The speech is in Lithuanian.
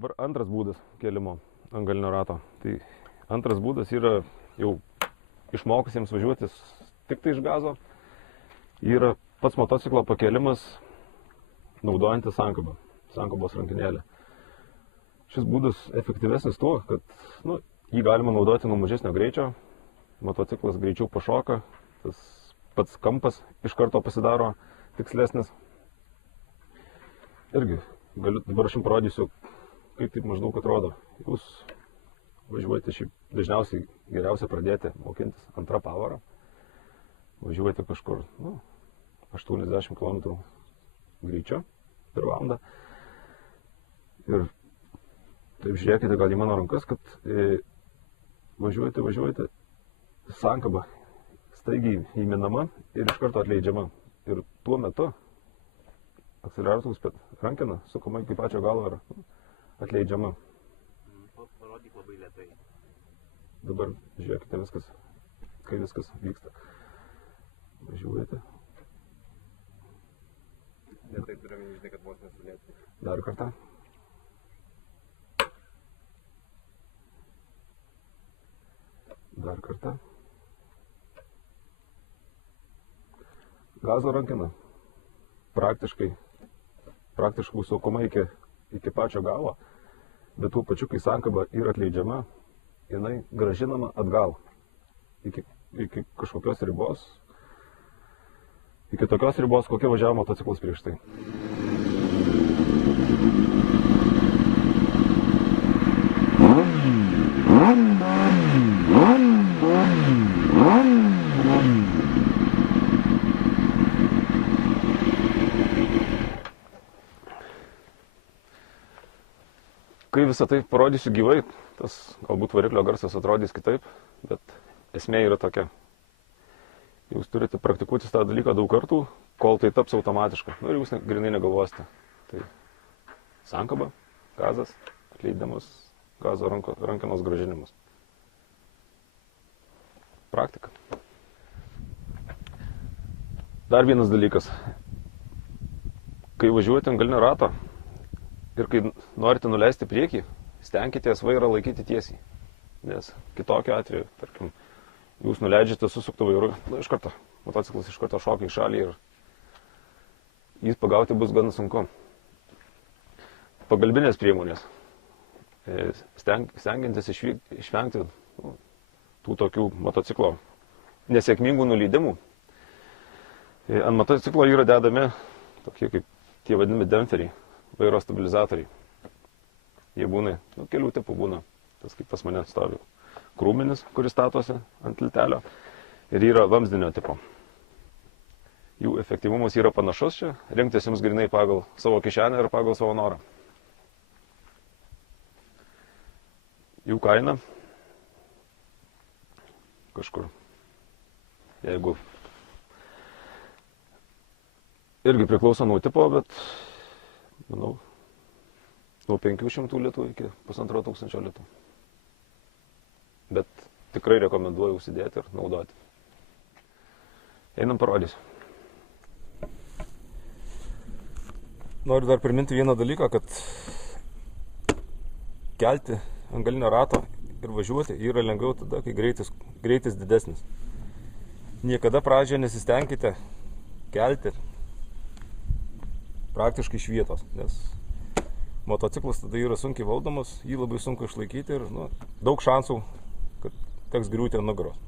Dabar antras būdas kėlimo ant galinio rato. Tai antras būdas yra jau išmokusiems važiuotis tik tai iš gazo. Yra pats motociklo pakėlimas naudojantis sankabą, sankabos rankinėlę. Šis būdas efektyvesnis tuo, kad jį galima naudoti nuo mažesnio greičio. Motociklas greičiau pašoka, tas pats kampas iš karto pasidaro tikslesnis. Irgi dabar aš jums parodysiu, kaip taip maždaug atrodo. Jūs važiuojate šiaip dažniausiai geriausia pradėti mokintis antrą pavarą. Važiuojate kažkur 80 km greičio per valandą. Ir taip žiūrėkite gal į mano rankas, kad važiuojate, sankaba staigiai įminama ir iš karto atleidžiama. Ir tuo metu akceleratoriaus rankena sukama iki pačio galo ir atleidžiama. Parodyk labai lėtai. Dabar žiūrėkite viskas, kai viskas vyksta. Važiuojate. Lėtai turiu žinai, kad vos nesulėti. Dar kartą. Dar kartą. Gazo rankena praktiškai sukama iki pačio galo, bet tuo pačiu, kai sankaba yra atleidžiama, jinai grąžinama atgal iki kažkokios ribos, iki tokios ribos, kokia važiavo motociklas prieš tai. Kai visą tai parodysiu gyvai, tas galbūt variklio garsas atrodys kitaip, bet esmė yra tokia. Jūs turite praktikuotis tą dalyką daug kartų, kol tai taps automatiška. Ir jūs grinai negalvosite. Tai sankaba, gazas, atleidimas, gazo rankenos grąžinimas. Praktika. Dar vienas dalykas. Kai važiuojate ant galinio rato, ir kai norite nuleisti priekį, stenkitės vairą laikyti tiesiai. Nes kitokiu atveju, tarkim, jūs nuleidžiate susuktų vairu, iš karto, motociklas iš karto šokia į šalį ir jis pagauti bus gan sunku. Pagalbinės priemonės. Stengiantis išvengti tų tokių motociklo nesėkmingų nuleidimų. Ant motociklo yra dedami tokie kaip tie vadinami demperiai. Vairo stabilizatoriai. Jie būna, kelių tipų būna. Tas kaip pas mane stovi krūminis, kuris statosi ant tiltelio. Ir yra vamzdinio tipo. Jų efektyvumas yra panašus čia. Rinktis jums grinai pagal savo kišenę ir pagal savo norą. Jų kaina kažkur. Jeigu irgi priklauso nuo tipo, bet manau, nuo 500 litų iki 1500 litų. Bet tikrai rekomenduoju užsidėti ir naudoti. Einam parodysiu. Noriu dar priminti vieną dalyką, kad kelti ant galinio rato ir važiuoti yra lengviau tada, kai greitis didesnis. Niekada pradžioje nesistengkite kelti praktiškai iš vietos, nes motociklas tada yra sunkiai valdomas, jį labai sunku išlaikyti ir daug šansų, kad teks griūti ant nugaros.